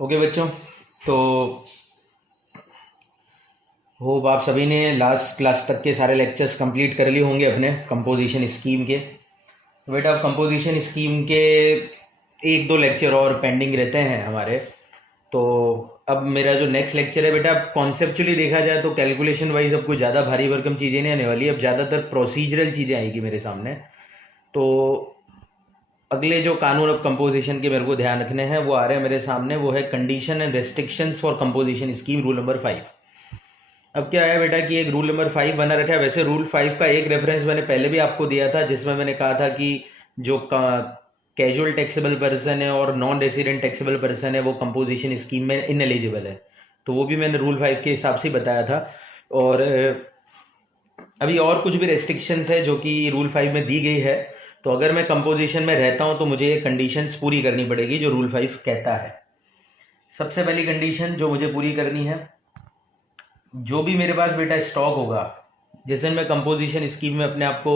Okay बच्चों, तो hope आप सभी ने लास्ट क्लास तक के सारे लेक्चर्स कंप्लीट कर लिए होंगे अपने कंपोजिशन स्कीम के। तो बेटा अब कंपोजिशन स्कीम के एक दो लेक्चर और पेंडिंग रहते हैं हमारे। तो अब मेरा जो नेक्स्ट लेक्चर है बेटा, अब कॉन्सेप्चुअली देखा जाए तो कैलकुलेशन वाइज अब कोई ज़्यादा भारी भरकम चीज़ें नहीं आने वाली, अब ज़्यादातर प्रोसीजरल चीज़ें आएगी मेरे सामने। तो अगले जो कानून ऑफ कंपोजिशन के मेरे को ध्यान रखने हैं वो आ रहे हैं मेरे सामने, वो है condition and restrictions for composition scheme, rule number 5। अब क्या है बेटा कि एक रूल नंबर 5 बना रखा है। वैसे रूल 5 का एक रेफरेंस मैंने पहले भी आपको दिया था, जिसमें मैंने कहा था कि जो कैजुअल टैक्सेबल पर्सन है और नॉन रेसिडेंट टैक्सेबल पर्सन है वो कंपोजिशन स्कीम में इनएलिजिबल है। तो वो भी मैंने रूल 5 के हिसाब से बताया था। और अभी और कुछ भी रेस्ट्रिक्शंस है जो कि रूल 5 में दी गई है। तो अगर मैं कंपोजिशन में रहता हूं तो मुझे ये कंडीशंस पूरी करनी पड़ेगी जो रूल 5 कहता है। सबसे पहली कंडीशन जो मुझे पूरी करनी है, जो भी मेरे पास बेटा स्टॉक होगा, जैसे मैं कंपोजिशन स्कीम में अपने आप को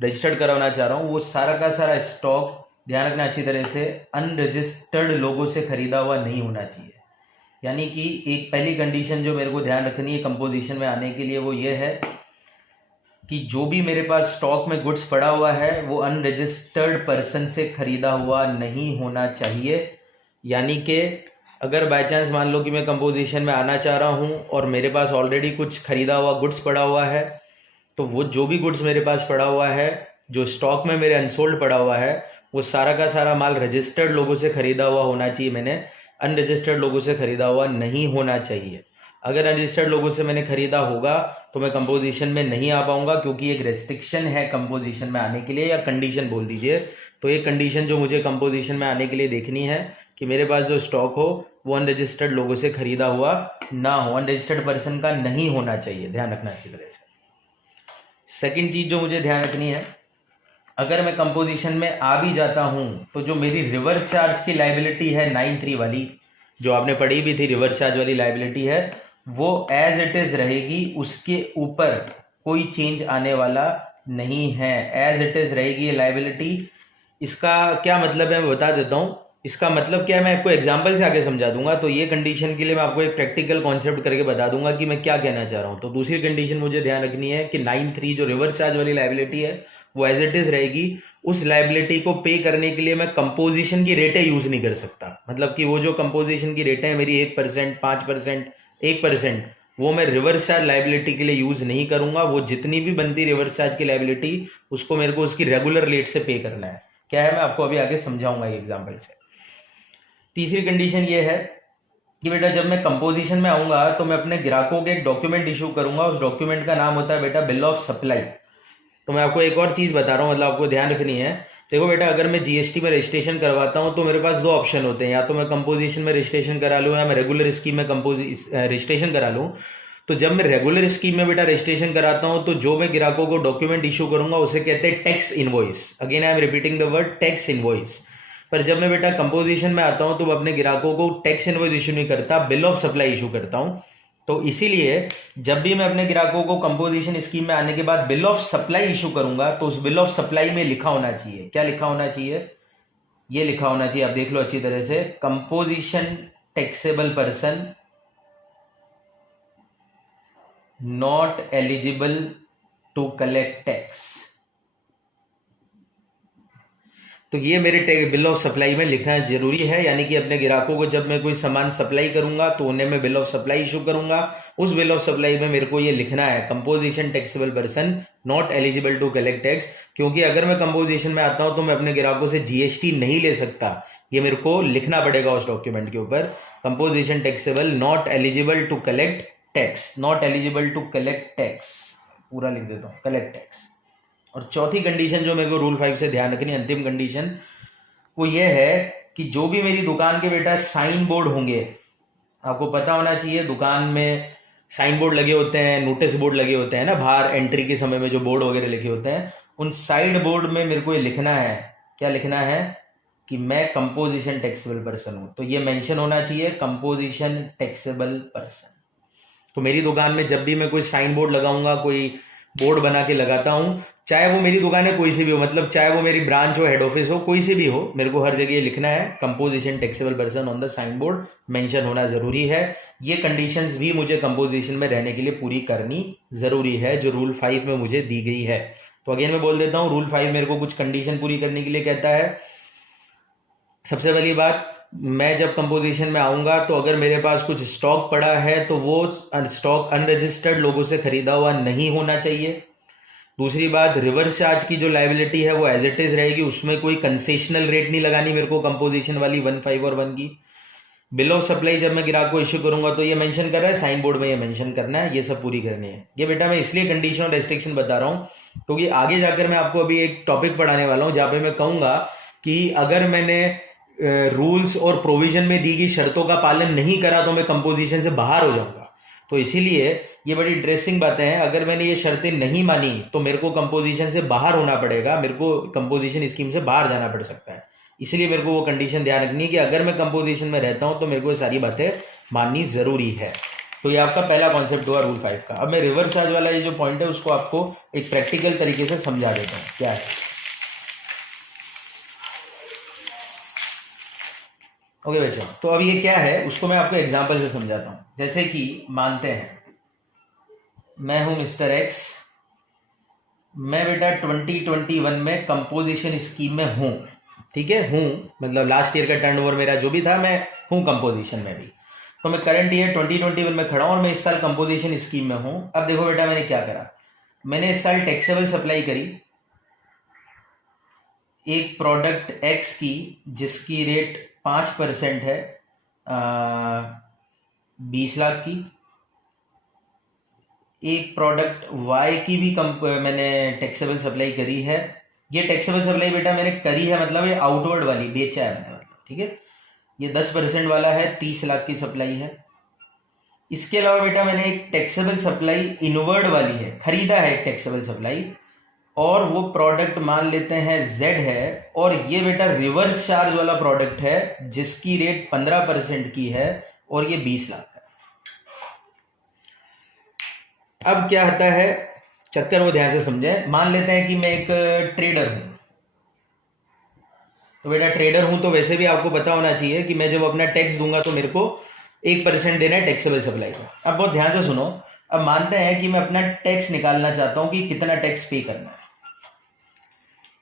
रजिस्टर्ड करवाना चाह रहा हूँ, वो सारा का सारा स्टॉक, ध्यान रखना अच्छी तरह से, अनरजिस्टर्ड लोगों से खरीदा हुआ नहीं होना चाहिए। यानी कि एक पहली कंडीशन जो मेरे को ध्यान रखनी है कंपोजिशन में आने के लिए वो ये है कि जो भी मेरे पास स्टॉक में गुड्स पड़ा हुआ है वो अनरजिस्टर्ड पर्सन से खरीदा हुआ नहीं होना चाहिए। यानी कि अगर बाय चांस मान लो कि मैं कंपोजिशन में आना चाह रहा हूँ और मेरे पास ऑलरेडी कुछ खरीदा हुआ गुड्स पड़ा हुआ है, तो वो जो भी गुड्स मेरे पास पड़ा हुआ है, जो स्टॉक में मेरे अनसोल्ड पड़ा हुआ है, वो सारा का सारा माल रजिस्टर्ड लोगों से खरीदा हुआ होना चाहिए। मैंने अनरजिस्टर्ड लोगों से खरीदा हुआ नहीं होना चाहिए। अगर अनरजिस्टर्ड लोगों से मैंने खरीदा होगा तो मैं कंपोजिशन में नहीं आ पाऊंगा, क्योंकि एक रेस्ट्रिक्शन है कंपोजिशन में आने के लिए, या कंडीशन बोल दीजिए। तो एक कंडीशन जो मुझे कंपोजिशन में आने के लिए देखनी है कि मेरे पास जो स्टॉक हो वो अनरजिस्टर्ड लोगों से खरीदा हुआ ना हो, अनरजिस्टर्ड पर्सन का नहीं होना चाहिए। ध्यान रखना अच्छी तरह से। सेकंड चीज जो मुझे ध्यान रखनी है, अगर मैं कंपोजिशन में आ भी जाता हूं तो जो मेरी रिवर्स चार्ज की लाइबिलिटी है 9(3) वाली, जो आपने पढ़ी भी थी, रिवर्स चार्ज वाली लाइबिलिटी है, वो एज इट इज रहेगी, उसके ऊपर कोई चेंज आने वाला नहीं है। एज इट इज रहेगी ये लाइबिलिटी। इसका क्या मतलब है मैं बता देता हूं। इसका मतलब क्या है मैं आपको एग्जांपल से आगे समझा दूंगा। तो ये कंडीशन के लिए मैं आपको एक प्रैक्टिकल कॉन्सेप्ट करके बता दूंगा कि मैं क्या कहना चाह रहा हूं। तो दूसरी कंडीशन मुझे ध्यान रखनी है कि 9(3) जो रिवर्स चार्ज वाली लाइबिलिटी है वो एज इट इज रहेगी। उस लाइबिलिटी को पे करने के लिए मैं कंपोजिशन की रेटें यूज नहीं कर सकता। मतलब कि वो जो कंपोजिशन की रेटें हैं मेरी 1%, 5%, 1%, वो मैं रिवर्स चार्ज लाइबिलिटी के लिए यूज नहीं करूंगा। वो जितनी भी बनती रिवर्स चार्ज की लाइबिलिटी, उसको मेरे को उसकी रेगुलर रेट से पे करना है। क्या है मैं आपको अभी आगे समझाऊंगा एग्जाम्पल से। तीसरी कंडीशन ये है कि बेटा जब मैं कंपोजिशन में आऊंगा तो मैं अपने ग्राहकों के एक डॉक्यूमेंट इशू करूंगा। उस डॉक्यूमेंट का नाम होता है बेटा बिल ऑफ सप्लाई। तो मैं आपको एक और चीज बता रहा हूँ, मतलब आपको ध्यान रखनी है। देखो बेटा, अगर मैं जीएसटी में रजिस्ट्रेशन करवाता हूँ तो मेरे पास दो ऑप्शन होते हैं, या तो मैं कंपोजिशन में रजिस्ट्रेशन करा लूँ या मैं रेगुलर स्कीम में रजिस्ट्रेशन करा लूँ। तो जब मैं रेगुलर स्कीम में बेटा रजिस्ट्रेशन कराता हूँ तो जो मैं ग्राहकों को डॉक्यूमेंट इशू करूंगा उसे कहते हैं tax invoice. Again I am repeating the word tax invoice. पर जब मैं बेटा कंपोजिशन में आता हूं तो मैं अपने ग्राहकों को टैक्स इनवॉइस इशू नहीं करता, बिल ऑफ सप्लाई इशू करता हूं। तो इसीलिए जब भी मैं अपने ग्राहकों को कंपोजिशन स्कीम में आने के बाद बिल ऑफ सप्लाई इशू करूंगा तो उस बिल ऑफ सप्लाई में लिखा होना चाहिए, क्या लिखा होना चाहिए, ये लिखा होना चाहिए, आप देख लो अच्छी तरह से, composition taxable person not eligible to collect tax. तो ये मेरे बिल ऑफ सप्लाई में लिखना जरूरी है। यानी कि अपने ग्राहकों को जब मैं कोई सामान सप्लाई करूंगा तो उन्हें मैं बिल ऑफ सप्लाई इशू करूंगा। उस बिल ऑफ सप्लाई में मेरे को ये लिखना है composition taxable person not eligible to collect tax. क्योंकि अगर मैं कंपोजिशन में आता हूं तो मैं अपने ग्राहकों से जीएसटी नहीं ले सकता, ये मेरे को लिखना पड़ेगा उस डॉक्यूमेंट के ऊपर, composition taxable not eligible to collect tax, not eligible to collect tax, पूरा लिख देता हूं, कलेक्ट टैक्स। और चौथी कंडीशन जो मेरे को रूल 5 से ध्यान रखनी, अंतिम कंडीशन, वो ये है कि जो भी मेरी दुकान के बेटा साइन बोर्ड होंगे, आपको पता होना चाहिए दुकान में साइन बोर्ड लगे होते हैं, नोटिस बोर्ड लगे होते हैं ना, बाहर एंट्री के समय में जो बोर्ड वगैरह लिखे होते हैं, उन साइड बोर्ड में मेरे को ये लिखना है, क्या लिखना है, कि मैं कंपोजिशन टैक्सेबल पर्सन हूं। तो ये मेंशन होना चाहिए कंपोजिशन टैक्सेबल पर्सन। तो मेरी दुकान में जब भी मैं कोई साइन बोर्ड लगाऊंगा, कोई बोर्ड बना के लगाता हूँ, चाहे वो मेरी दुकान है कोई सी भी हो, मतलब चाहे वो मेरी ब्रांच हो, हेड ऑफिस हो, कोई सी भी हो, मेरे को हर जगह लिखना है composition taxable person on the sign board, mention होना जरूरी है। ये कंडीशंस भी मुझे कंपोजिशन में रहने के लिए पूरी करनी जरूरी है, जो रूल 5 में मुझे दी गई है। तो अगेन मैं बोल देता हूँ, रूल 5 मेरे को कुछ कंडीशन पूरी करने के लिए कहता है। सबसे पहली बात, मैं जब कंपोजिशन में आऊंगा तो अगर मेरे पास कुछ स्टॉक पड़ा है तो वो स्टॉक अनरजिस्टर्ड लोगों से खरीदा हुआ नहीं होना चाहिए। दूसरी बात, रिवर्स चार्ज की जो लाइबिलिटी है वो एज इट इज रहेगी, उसमें कोई कंसेशनल रेट नहीं लगानी मेरे को कंपोजिशन वाली 1, 5 और 1 की। बिल ऑफ सप्लाई जब मैं ग्राहक को इश्यू करूंगा तो ये मेंशन कर रहा है, साइन बोर्ड में ये मेंशन करना है, ये सब पूरी करनी है। ये बेटा मैं इसलिए कंडीशन और रेस्ट्रिक्शन बता रहा हूं क्योंकि आगे जाकर मैं आपको अभी एक टॉपिक पढ़ाने वाला हूं जहां पे मैं कहूंगा कि अगर मैंने रूल्स और प्रोविजन में दी गई शर्तों का पालन नहीं करा तो मैं कंपोजिशन से बाहर हो जाऊंगा। तो इसीलिए ये बड़ी इंटरेस्टिंग बातें हैं, अगर मैंने ये शर्तें नहीं मानी तो मेरे को कंपोजिशन से बाहर होना पड़ेगा, मेरे को कंपोजिशन स्कीम से बाहर जाना पड़ सकता है। इसलिए मेरे को वो कंडीशन ध्यान रखनी है कि अगर मैं कंपोजिशन में रहता हूं तो मेरे को ये सारी बातें माननी जरूरी है। तो ये आपका पहला कॉन्सेप्ट हुआ रूल 5 का। अब मैं रिवर्स चार्ज वाला ये जो पॉइंट है उसको आपको एक प्रैक्टिकल तरीके से समझा देता हूं क्या है। ओके बच्चों, तो अब ये क्या है उसको मैं आपको एग्जांपल से समझाता हूं। जैसे कि मानते हैं मैं हूं मिस्टर एक्स, मैं बेटा 2021 में कंपोजिशन स्कीम में हूं, ठीक है, हूं मतलब लास्ट ईयर का टर्नओवर मेरा जो भी था मैं हूं कंपोजिशन में भी। तो मैं करंट ईयर 2021 में खड़ा हूं और मैं इस साल कंपोजिशन स्कीम में हूं। अब देखो बेटा मैंने क्या करा, मैंने इस साल टैक्सेबल सप्लाई करी एक प्रोडक्ट एक्स की जिसकी रेट 5% है 20 लाख की। एक प्रोडक्ट वाई की भी मैंने टैक्सेबल सप्लाई करी है। ये टैक्सेबल सप्लाई बेटा मैंने करी है मतलब ये आउटवर्ड वाली बेचा है मैंने, मतलब ठीक है। ये 10% वाला है, 30 लाख की सप्लाई है। इसके अलावा बेटा मैंने एक टैक्सेबल सप्लाई इनवर्ड वाली है, खरीदा है एक टैक्सेबल सप्लाई, और वो प्रोडक्ट मान लेते हैं जेड है, और ये बेटा रिवर्स चार्ज वाला प्रोडक्ट है जिसकी रेट 15% की है और ये 20 लाख है। अब क्या आता है चक्कर, वो ध्यान से समझे। मान लेते हैं कि मैं एक ट्रेडर हूं, तो बेटा ट्रेडर हूं तो वैसे भी आपको पता होना चाहिए कि मैं जब अपना टैक्स दूंगा तो मेरे को 1% देना है टैक्सेबल सप्लाई का। अब बहुत ध्यान से सुनो, अब मानते हैं कि मैं अपना टैक्स निकालना चाहता हूं कि कितना टैक्स पे करना है।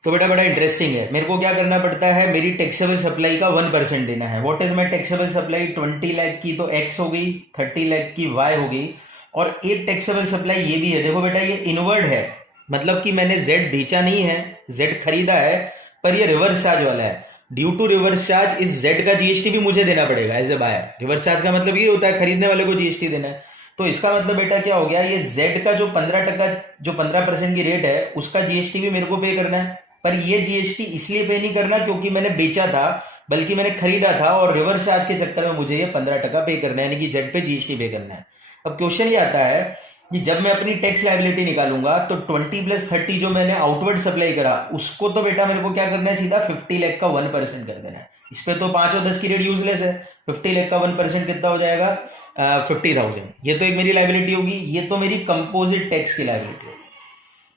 तो बेटा बड़ा इंटरेस्टिंग है, मेरे को क्या करना पड़ता है, मेरी टैक्सेबल सप्लाई का 1% देना है। What is my taxable supply, 20 lakh की तो एक्स हो गई, 30 लाख की वाई हो गई, और एक टैक्सेबल सप्लाई ये भी है। देखो बेटा ये इनवर्ड है, मतलब कि मैंने जेड बेचा नहीं है, जेड खरीदा है, पर ये रिवर्स चार्ज वाला है। ड्यू टू रिवर्स चार्ज इस जेड का जीएसटी भी मुझे देना पड़ेगा as a buyer. Reverse charge का मतलब ये होता है खरीदने वाले को जीएसटी देना है। तो इसका मतलब बेटा क्या हो गया, ये जेड का जो 15% की रेट है उसका जीएसटी भी मेरे को पे करना है। पर ये जीएसटी इसलिए पे नहीं करना क्योंकि मैंने बेचा था, बल्कि मैंने खरीदा था, और रिवर्स चार्ज के चक्कर में मुझे ये 15% पे करना है, यानी कि जेड पे जीएसटी पे करना है। अब क्वेश्चन ये आता है कि जब मैं अपनी टैक्स लायबिलिटी निकालूंगा तो 20 + 30 जो मैंने आउटवर्ड सप्लाई करा उसको तो बेटा मेरे को क्या करना है, सीधा 50 लाख का 1% कर देना है। इस पे तो 5 और 10 की रेट यूजलेस है। 50 लाख का 1% कितना हो जाएगा, 50,000। ये तो एक मेरी लायबिलिटी होगी, ये तो मेरी कंपोजिट टैक्स की लायबिलिटी होगी।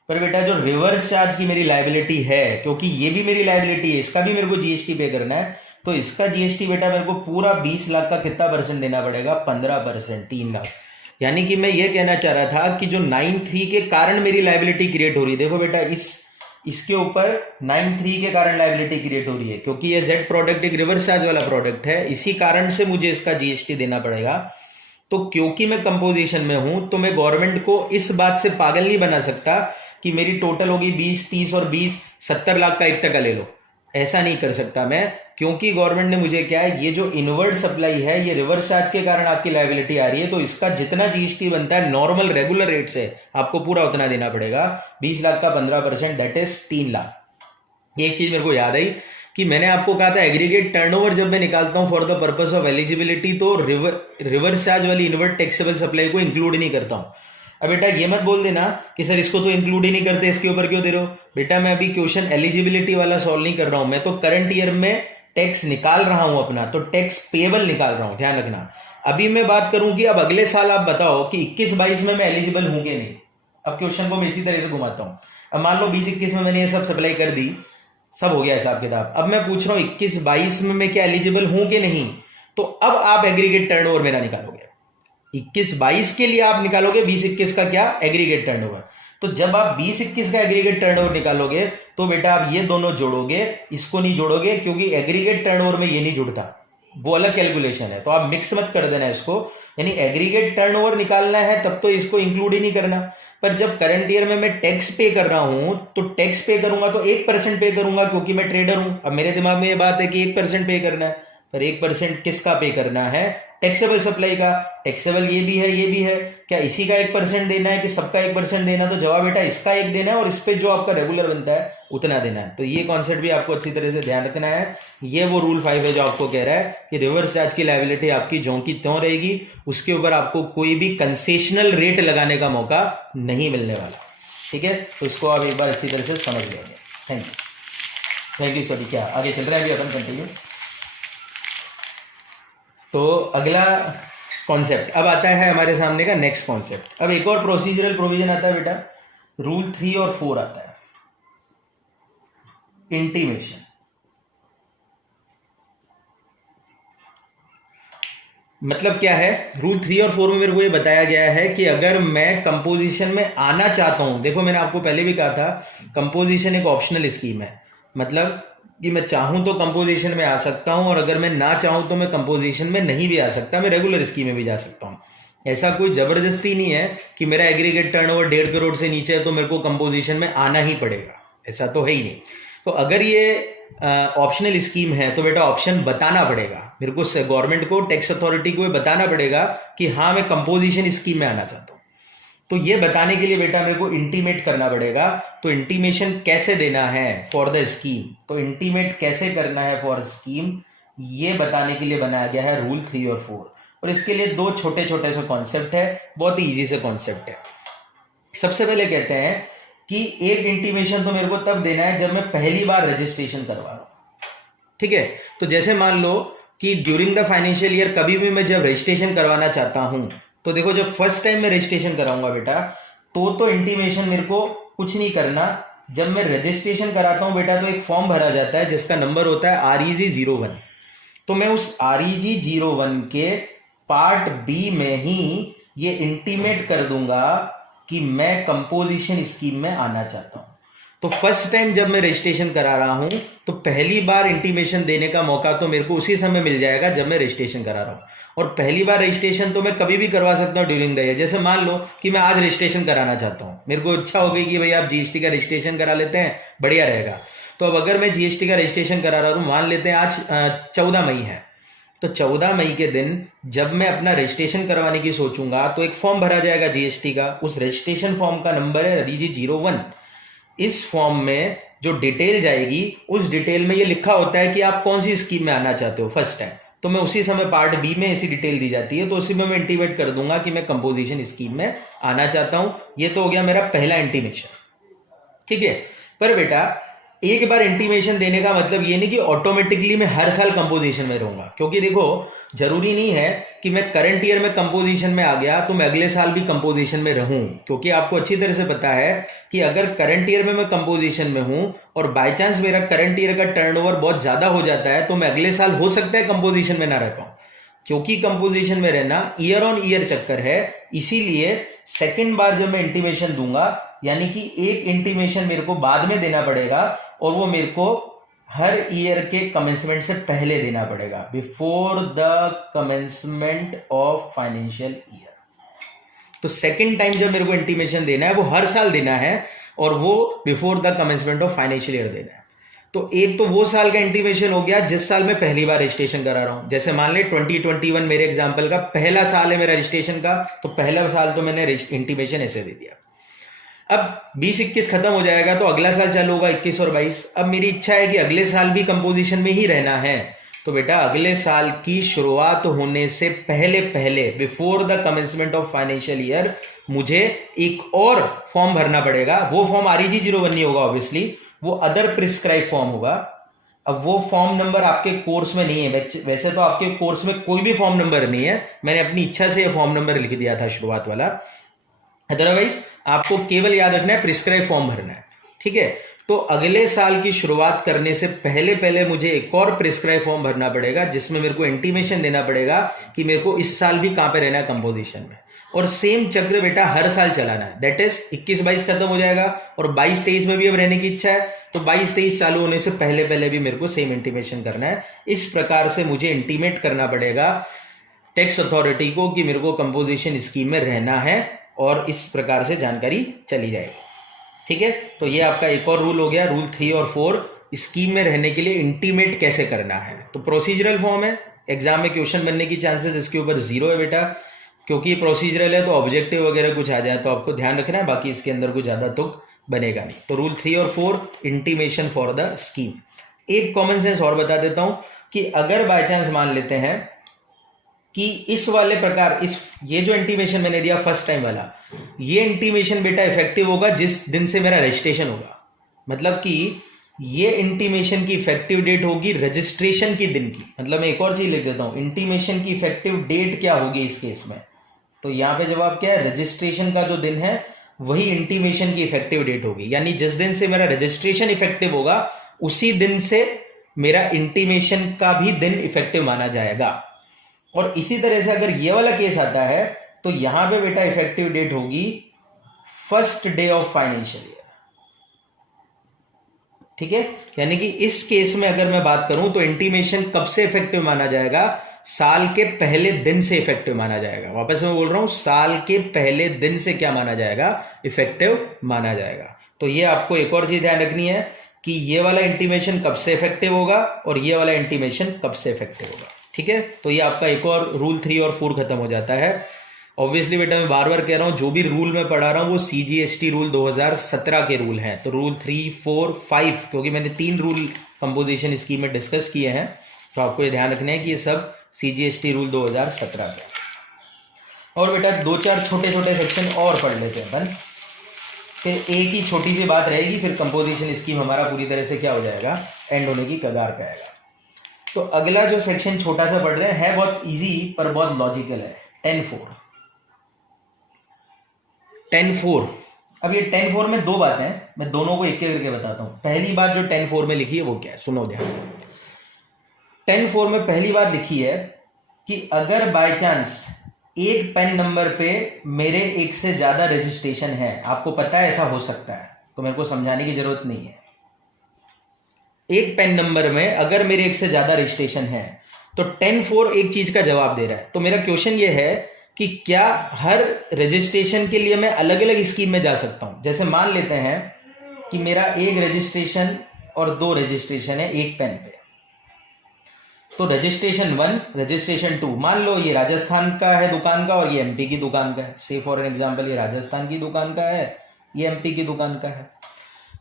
पर बेटा जो रिवर्स चार्ज की मेरी लायबिलिटी है, क्योंकि ये भी मेरी लायबिलिटी है, इसका भी मेरे को जीएसटी पे करना है, तो इसका जीएसटी बेटा मेरे को पूरा 20 लाख का कितना परसेंट देना पड़ेगा, 15%, 3 लाख। यानी कि मैं ये कहना चाह रहा था कि जो 9(3) के कारण मेरी लायबिलिटी क्रिएट हो रही है, देखो बेटा इसके ऊपर 9(3) के कारण लायबिलिटी क्रिएट हो रही है, क्योंकि ये जेड प्रोडक्ट एक रिवर्स चार्ज वाला प्रोडक्ट है, इसी कारण से मुझे इसका जीएसटी देना पड़ेगा। तो क्योंकि मैं कंपोजिशन में हूं तो मैं गवर्नमेंट को इस बात से पागल नहीं बना सकता कि मेरी टोटल होगी 20, 30 और 20, 70 लाख का 1% ले लो। ऐसा नहीं कर सकता मैं, क्योंकि गवर्नमेंट ने मुझे क्या है, ये जो इनवर्ड सप्लाई है ये रिवर्स चार्ज के कारण आपकी लायबिलिटी आ रही है, तो इसका जितना जीएसटी बनता है नॉर्मल रेगुलर रेट से आपको पूरा उतना देना पड़ेगा। 20 लाख का 15%, दैट इज 3 लाख। एक चीज मेरे को याद आई कि मैंने आपको कहा था एग्रीगेट टर्नओवर जब मैं निकालता हूं for the purpose of eligibility तो रिवर्स चार्ज वाली इनवर्ड टैक्सेबल सप्लाई को इंक्लूड नहीं करता हूं। अब बेटा ये मत बोल देना कि सर इसको तो इंक्लूड ही नहीं करते, इसके ऊपर क्यों दे रहे हो। बेटा मैं अभी क्वेश्चन एलिजिबिलिटी वाला सॉल्व नहीं कर रहा हूं, मैं तो करंट ईयर में टैक्स निकाल रहा हूं अपना, तो टैक्स पेबल निकाल रहा हूं, ध्यान रखना। अभी मैं बात करूं कि अब अगले साल आप बताओ कि 21-22 में मैं एलिजिबल हूं कि नहीं। अब क्वेश्चन को मैं इसी तरह से घुमाता हूं। अब मान लो 20-21 में मैंने ये सब सप्लाई कर दी, सब हो गया हिसाब किताब। अब मैं पूछ रहा हूं 21-22 में मैं क्या एलिजिबल हूं कि नहीं, तो अब आप एग्रीगेट टर्नओवर मेरा निकालोगे। 21-22 के लिए आप निकालोगे 20-21 का क्या एग्रीगेट टर्नओवर। तो जब आप 20-21 का एग्रीगेट टर्नओवर निकालोगे तो बेटा आप ये दोनों जोड़ोगे, इसको नहीं जोड़ोगे क्योंकि एग्रीगेट टर्नओवर में ये नहीं जुड़ता, वो अलग कैलकुलेशन है। तो आप मिक्स मत कर देना इसको, यानी एग्रीगेट टर्नओवर निकालना है तब तो इसको इंक्लूड ही नहीं करना। पर जब करंट ईयर में मैं टैक्स पे कर रहा हूं तो टैक्स पे करूंगा तो 1% पे करूंगा क्योंकि मैं ट्रेडर हूं। अब मेरे दिमाग में ये बात है कि 1% पे करना है, पर 1% किसका पे करना है, टैक्सेबल सप्लाई का। टैक्सेबल ये भी है ये भी है, क्या इसी का 1% देना है कि सबका 1% देना? तो जवाब बेटा इसका 1 देना है और इस पे जो आपका रेगुलर बनता है उतना देना है। तो ये कॉन्सेप्ट भी आपको अच्छी तरह से ध्यान रखना है। ये वो रूल 5 है जो आपको कह रहा है कि रिवर्स चार्ज की लायबिलिटी आपकी ज्यों की त्यों रहेगी, उसके ऊपर आपको कोई भी कंसेशनल रेट लगाने का मौका नहीं मिलने वाला। ठीक है, तो इसको आप एक बार अच्छी तरह से समझ लेंगे। थैंक यू सभी। क्या आगे चल रहा है अभी अपन कंटिन्यू। तो अगला कॉन्सेप्ट अब आता है हमारे सामने का नेक्स्ट कॉन्सेप्ट। अब एक और प्रोसीजरल प्रोविजन आता है बेटा, रूल 3 और 4 आता है, इंटीमेशन। मतलब क्या है, रूल 3 और 4 में मेरे को ये बताया गया है कि अगर मैं कंपोजिशन में आना चाहता हूं, देखो मैंने आपको पहले भी कहा था कंपोजिशन एक ऑप्शनल स्कीम है, मतलब कि मैं चाहूं तो कंपोजिशन में आ सकता हूं और अगर मैं ना चाहूं तो मैं कंपोजिशन में नहीं भी आ सकता, मैं रेगुलर स्कीम में भी जा सकता हूं। ऐसा कोई जबरदस्ती नहीं है कि मेरा एग्रीगेट टर्नओवर 1.5 करोड़ से नीचे है तो मेरे को कंपोजिशन में आना ही पड़ेगा, ऐसा तो है ही नहीं। तो अगर ये ऑप्शनल स्कीम है तो बेटा ऑप्शन बताना पड़ेगा मेरे को, गवर्नमेंट को, टैक्स अथॉरिटी को बताना पड़ेगा कि हाँ मैं कंपोजिशन स्कीम में आना चाहता हूं। तो ये बताने के लिए बेटा मेरे को इंटीमेट करना पड़ेगा। तो इंटीमेशन कैसे देना है फॉर द स्कीम, तो इंटीमेट कैसे करना है फॉर स्कीम, ये बताने के लिए बनाया गया है रूल 3 और 4। और इसके लिए 2 छोटे छोटे से कॉन्सेप्ट है, बहुत ही इजी से कॉन्सेप्ट है। सबसे पहले कहते हैं कि एक इंटीमेशन तो मेरे को तब देना है जब मैं पहली बार रजिस्ट्रेशन करवा रहा हूं। ठीक है, तो जैसे मान लो कि ड्यूरिंग द फाइनेंशियल ईयर कभी भी मैं जब रजिस्ट्रेशन करवाना चाहता हूं, तो देखो जब फर्स्ट टाइम मैं रजिस्ट्रेशन कराऊंगा बेटा तो इंटीमेशन मेरे को कुछ नहीं करना। जब मैं रजिस्ट्रेशन कराता हूं बेटा तो एक फॉर्म भरा जाता है जिसका नंबर होता है REG01। तो मैं उस REG01 के पार्ट बी में ही ये इंटीमेट कर दूंगा कि मैं कंपोजिशन स्कीम में आना चाहता हूं। तो फर्स्ट टाइम जब मैं रजिस्ट्रेशन करा रहा हूं तो पहली बार इंटीमेशन देने का मौका तो मेरे को उसी समय मिल जाएगा जब मैं रजिस्ट्रेशन करा रहा हूं। और पहली बार रजिस्ट्रेशन तो मैं कभी भी करवा सकता हूं ड्यूरिंग द ईयर। जैसे मान लो कि मैं आज रजिस्ट्रेशन कराना चाहता हूं, मेरे को इच्छा हो गई कि भाई आप जीएसटी का रजिस्ट्रेशन करा लेते हैं, बढ़िया रहेगा। तो अब अगर मैं जीएसटी का रजिस्ट्रेशन करा रहा हूं, मान लेते हैं आज 14 मई है, तो 14 मई के दिन जब मैं अपना रजिस्ट्रेशन करवाने की सोचूंगा तो एक फॉर्म भरा जाएगा जीएसटी का, उस रजिस्ट्रेशन फॉर्म का नंबर है REG01। इस फॉर्म में जो डिटेल जाएगी उस डिटेल में ये लिखा होता है कि आप कौन सी स्कीम में आना चाहते हो फर्स्ट टाइम। तो मैं उसी समय पार्ट बी में ऐसी डिटेल दी जाती है, तो उसी में मैं इंटीमेट कर दूंगा कि मैं कंपोजिशन स्कीम में आना चाहता हूं। ये तो हो गया मेरा पहला इंटीमेशन। ठीक है, पर बेटा एक बार इंटीमेशन देने का मतलब ये नहीं कि ऑटोमेटिकली मैं हर साल कंपोजिशन में रहूंगा, क्योंकि देखो जरूरी नहीं है कि मैं करंट ईयर में कंपोजिशन में आ गया तो मैं अगले साल भी कंपोजिशन में रहूं। क्योंकि आपको अच्छी तरह से पता है कि अगर करंट ईयर में मैं कंपोजिशन में हूं और बाय चांस मेरा करंट ईयर का टर्नओवर बहुत ज्यादा हो जाता है तो मैं अगले साल हो सकता है कंपोजिशन में ना रह पाऊं, क्योंकि कंपोजिशन में रहना ईयर ऑन ईयर चक्कर है। इसीलिए सेकेंड बार जब मैं इंटीमेशन दूंगा, यानी कि एक इंटीमेशन मेरे को बाद में देना पड़ेगा और वो मेरे को हर ईयर के कमेंसमेंट से पहले देना पड़ेगा, before the commencement of financial year. तो सेकेंड टाइम जब मेरे को इंटीमेशन देना है वो हर साल देना है और वो before the commencement of financial year देना है। तो एक तो वो साल का इंटीमेशन हो गया जिस साल मैं पहली बार रजिस्ट्रेशन करा रहा हूं। जैसे मान ले 2021 मेरे एग्जांपल का पहला साल है मेरा रजिस्ट्रेशन का, तो पहला साल तो मैंने इंटीमेशन ऐसे दे दिया। अब 20-21 खत्म हो जाएगा तो अगला साल चालू होगा 21 और 22। अब मेरी इच्छा है कि अगले साल भी कंपोजिशन में ही रहना है, तो बेटा अगले साल की शुरुआत होने से पहले पहले before the commencement of financial year मुझे एक और फॉर्म भरना पड़ेगा। वो फॉर्म REG01 नहीं होगा ऑब्वियसली, वो अदर प्रिस्क्राइब फॉर्म होगा। अब वो फॉर्म नंबर आपके कोर्स में नहीं है, वैसे तो आपके कोर्स में कोई भी फॉर्म नंबर नहीं है, मैंने अपनी इच्छा से ये फॉर्म नंबर लिख दिया था शुरुआत वाला। अदरवाइज आपको केवल याद रखना है प्रिस्क्राइब फॉर्म भरना है, ठीक है। तो अगले साल की शुरुआत करने से पहले पहले मुझे एक और प्रिस्क्राइब फॉर्म भरना पड़ेगा, जिसमें मेरे को इंटीमेशन देना पड़ेगा कि मेरे को इस साल भी कहां पे रहना है कंपोजिशन में। और सेम चक्र बेटा हर साल चलाना है, दैट इज 21-22 खत्म हो जाएगा और 22-23 में भी अब रहने की इच्छा है, तो 22-23 चालू होने से पहले पहले भी मेरे को सेम इंटीमेशन करना है। इस प्रकार से मुझे इंटीमेट करना पड़ेगा टैक्स अथॉरिटी को कि मेरे को कंपोजिशन स्कीम में रहना है, और इस प्रकार से जानकारी चली जाएगी, ठीक है। तो ये आपका एक और रूल हो गया, रूल 3 और 4, स्कीम में रहने के लिए इंटीमेट कैसे करना है। तो प्रोसीजरल फॉर्म है, एग्जाम में क्वेश्चन बनने की चांसेस इसके ऊपर 0 है बेटा, क्योंकि ये प्रोसीजरल है तो ऑब्जेक्टिव वगैरह कुछ आ जाए तो आपको ध्यान रखना है, बाकी इसके अंदर कुछ ज्यादा तुक बनेगा नहीं। तो रूल 3 और 4 इंटीमेशन फॉर द स्कीम। एक कॉमन सेंस और बता देता हूं कि अगर बाय चांस मान लेते हैं कि इस वाले प्रकार ये जो इंटीमेशन मैंने दिया फर्स्ट टाइम वाला, ये इंटीमेशन बेटा इफेक्टिव होगा जिस दिन से मेरा रजिस्ट्रेशन होगा। मतलब कि ये इंटीमेशन की इफेक्टिव डेट होगी रजिस्ट्रेशन की दिन की। मतलब मैं एक और चीज लिख देता हूं, इंटीमेशन की इफेक्टिव डेट क्या होगी इस केस में, तो यहां पे जवाब क्या है, रजिस्ट्रेशन का जो दिन है वही इंटीमेशन की इफेक्टिव डेट होगी। यानी जिस दिन से मेरा रजिस्ट्रेशन इफेक्टिव होगा उसी दिन से मेरा इंटीमेशन का भी दिन इफेक्टिव माना जाएगा। और इसी तरह से अगर ये वाला केस आता है तो यहां पे बेटा इफेक्टिव डेट होगी first day of financial year, ठीक है। यानी कि इस केस में अगर मैं बात करूं तो इंटीमेशन कब से इफेक्टिव माना जाएगा, साल के पहले दिन से इफेक्टिव माना जाएगा। वापस मैं बोल रहा हूं, साल के पहले दिन से क्या माना जाएगा, इफेक्टिव माना जाएगा। तो ये आपको एक और चीज ध्यान रखनी है कि ये वाला इंटीमेशन कब से इफेक्टिव होगा और ये वाला इंटीमेशन कब से इफेक्टिव होगा, ठीक है। तो ये आपका एक और रूल 3 और 4 खत्म हो जाता है। ऑब्वियसली बेटा मैं बार बार कह रहा हूं, जो भी रूल मैं पढ़ा रहा हूं वो सीजीएसटी रूल 2017 के रूल हैं। तो रूल 3, 4, 5, क्योंकि मैंने 3 रूल कंपोजिशन स्कीम में डिस्कस किए हैं, तो आपको ये ध्यान रखना है कि ये सब सीजीएसटी रूल 2017 के। और बेटा 2-4 छोटे छोटे सेक्शन और पढ़ लेते हैं अपन, फिर एक ही छोटी सी बात रहेगी, फिर कंपोजिशन स्कीम हमारा पूरी तरह से क्या हो जाएगा, एंड होने की कगार पे आएगा। तो अगला जो सेक्शन छोटा सा पढ़ रहे हैं बहुत इजी पर बहुत लॉजिकल है, 10-4। अब ये 10-4 में 2 बातें हैं, मैं दोनों को एक एक करके बताता हूं। पहली बात जो 10-4 में लिखी है वो क्या है, सुनो ध्यान से। 10-4 में पहली बात लिखी है कि अगर बाय चांस एक पेन नंबर पे मेरे एक से ज्यादा रजिस्ट्रेशन है, आपको पता है ऐसा हो सकता है तो मेरे को समझाने की जरूरत नहीं है। एक पेन नंबर में अगर मेरे एक से ज्यादा रजिस्ट्रेशन है तो 10-4 एक चीज का जवाब दे रहा है। तो मेरा क्वेश्चन ये है कि क्या हर रजिस्ट्रेशन के लिए मैं अलग अलग स्कीम में जा सकता हूं। जैसे मान लेते हैं कि मेरा एक रजिस्ट्रेशन और 2 रजिस्ट्रेशन है एक पेन पे, तो रजिस्ट्रेशन 1, रजिस्ट्रेशन 2, मान लो ये राजस्थान का है दुकान का और ये एमपी की दुकान का है। से फॉर एन एग्जाम्पल ये राजस्थान की दुकान का है, ये एमपी की दुकान का है।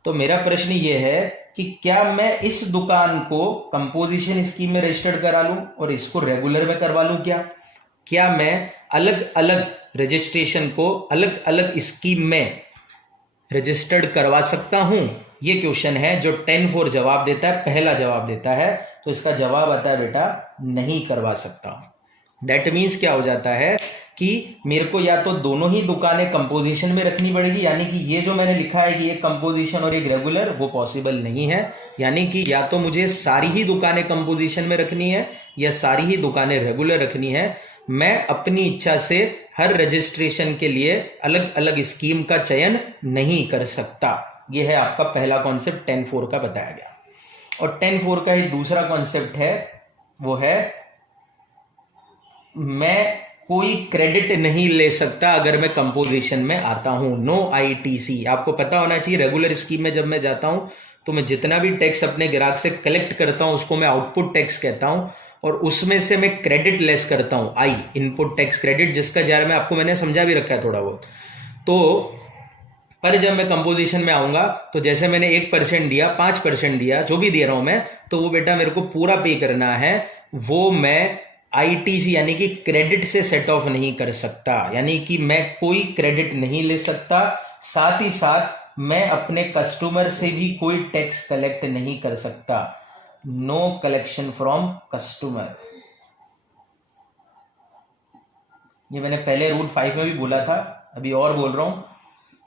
तो मेरा प्रश्न ये है कि क्या मैं इस दुकान को कंपोजिशन स्कीम में रजिस्टर्ड करा लूं और इसको रेगुलर में करवा लूं क्या मैं अलग अलग रजिस्ट्रेशन को अलग अलग स्कीम में रजिस्टर्ड करवा सकता हूं? ये क्वेश्चन है जो 10-4 जवाब देता है, पहला जवाब देता है। तो इसका जवाब आता है बेटा नहीं करवा सकता हूं। दैट मीन्स क्या हो जाता है कि मेरे को या तो दोनों ही दुकानें कंपोजिशन में रखनी पड़ेगी, यानी कि ये जो मैंने लिखा है कि एक कंपोजिशन और एक रेगुलर, वो पॉसिबल नहीं है। यानी कि या तो मुझे सारी ही दुकानें कंपोजिशन में रखनी है या सारी ही दुकानें रेगुलर रखनी है। मैं अपनी इच्छा से हर रजिस्ट्रेशन के लिए अलग अलग स्कीम का चयन नहीं कर सकता। यह है आपका पहला कॉन्सेप्ट 10-4 का बताया गया। और 10-4 का ही दूसरा कॉन्सेप्ट है, वो है मैं कोई क्रेडिट नहीं ले सकता अगर मैं कंपोजिशन में आता हूं। No ITC. आपको पता होना चाहिए रेगुलर स्कीम में जब मैं जाता हूं तो मैं जितना भी टैक्स अपने ग्राहक से कलेक्ट करता हूं उसको मैं आउटपुट टैक्स कहता हूं, और उसमें से मैं क्रेडिट लेस करता हूं, आई इनपुट टैक्स क्रेडिट, जिसका जार में आपको मैंने समझा भी रखा है थोड़ा बहुत। तो पर जब मैं कंपोजिशन में आऊंगा तो जैसे मैंने 1% दिया, 5% दिया, जो भी दे रहा हूं मैं, तो वो बेटा मेरे को पूरा पे करना है। वो मैं आईटीसी यानी कि क्रेडिट से सेट ऑफ नहीं कर सकता, यानी कि मैं कोई क्रेडिट नहीं ले सकता। साथ ही साथ मैं अपने कस्टमर से भी कोई टैक्स कलेक्ट नहीं कर सकता। No collection from customer. ये मैंने पहले रूल 5 में भी बोला था अभी और बोल रहा हूँ,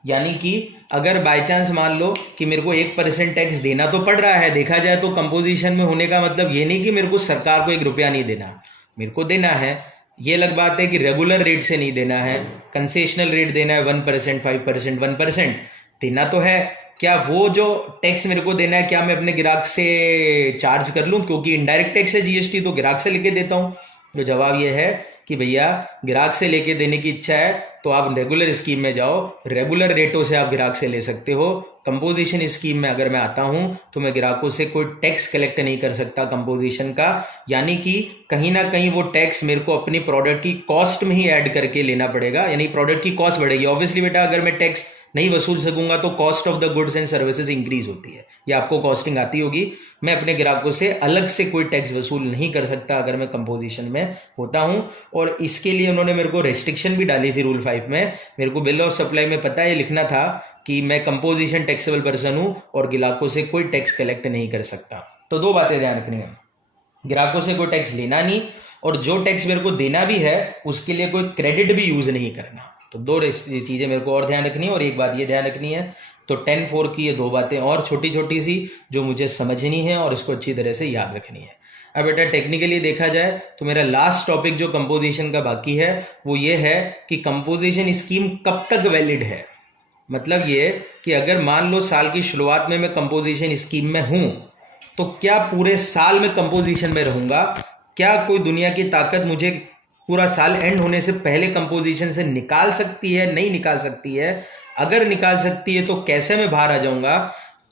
यानी कि अगर बाय चांस मान लो कि मेरे को 1% टैक्स देना तो पड़ रहा है, देखा जाए तो कंपोजिशन में होने का मतलब ये नहीं कि मेरे को सरकार को 1 रुपया नहीं देना, मेरे को देना है। ये अलग बात है कि रेगुलर रेट से नहीं देना है, कंसेशनल रेट देना है, 1%, 5%, 1% देना तो है। क्या वो जो टैक्स मेरे को देना है क्या मैं अपने ग्राहक से चार्ज कर लूं, क्योंकि इनडायरेक्ट टैक्स है जीएसटी, तो ग्राहक से लेके देता हूं। तो जवाब ये है कि भैया ग्राहक से लेके देने की इच्छा है तो आप रेगुलर स्कीम में जाओ, रेगुलर रेटों से आप ग्राहक से ले सकते हो। कंपोजिशन स्कीम में अगर मैं आता हूं तो मैं ग्राहकों से कोई टैक्स कलेक्ट नहीं कर सकता कंपोजिशन का, यानी कि कहीं ना कहीं वो टैक्स मेरे को अपनी प्रोडक्ट की कॉस्ट में ही ऐड करके लेना पड़ेगा, यानी प्रोडक्ट की कॉस्ट बढ़ेगी। ऑब्वियसली बेटा अगर मैं टैक्स नहीं वसूल सकूंगा तो cost of the goods and services increase होती है, ये आपको कॉस्टिंग आती होगी। मैं अपने ग्राहकों से अलग से कोई टैक्स वसूल नहीं कर सकता अगर मैं कंपोजिशन में होता हूं। और इसके लिए उन्होंने मेरे को रेस्ट्रिक्शन भी डाली थी रूल 5 में। मेरे को बिल ऑफ सप्लाई में पता है लिखना था कि मैं कंपोजिशन टैक्सेबल पर्सन हूं और ग्राहकों से कोई टैक्स कलेक्ट नहीं कर सकता। तो 2 बातें ध्यान रखनी है, ग्राहकों से कोई टैक्स लेना नहीं, और जो टैक्स मेरे को देना भी है उसके लिए कोई क्रेडिट भी यूज नहीं करना। तो 2 चीजें मेरे को और ध्यान रखनी है। और एक बात ये ध्यान रखनी है, तो 10(4) की ये 2 बातें और छोटी छोटी सी जो मुझे समझनी है और इसको अच्छी तरह से याद रखनी है। अब बेटा टेक्निकली देखा जाए तो मेरा लास्ट टॉपिक जो कंपोजिशन का बाकी है वो ये है कि कंपोजिशन स्कीम कब तक वैलिड है। मतलब ये कि अगर मान लो साल की शुरुआत में मैं कंपोजिशन स्कीम में हूं तो क्या पूरे साल में कंपोजिशन में रहूंगा, क्या कोई दुनिया की ताकत मुझे पूरा साल एंड होने से पहले कंपोजिशन से निकाल सकती है, नहीं निकाल सकती है, अगर निकाल सकती है तो कैसे मैं बाहर आ जाऊंगा,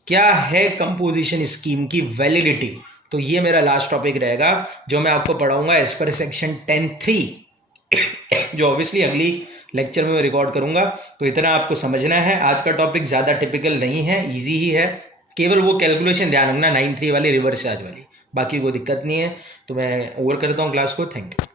क्या है कंपोजिशन स्कीम की वैलिडिटी। तो ये मेरा लास्ट टॉपिक रहेगा जो मैं आपको पढ़ाऊंगा एज पर सेक्शन 10(3) जो ऑब्वियसली अगली लेक्चर में मैं रिकॉर्ड करूंगा। तो इतना आपको समझना है। आज का टॉपिक ज्यादा टिपिकल नहीं है, इजी ही है, केवल वो कैलकुलेशन ध्यान रखना 9(3) वाली रिवर्स चार्ज वाली, बाकी कोई दिक्कत नहीं है। तो मैं ओवर करता हूँ क्लास को। Thank you.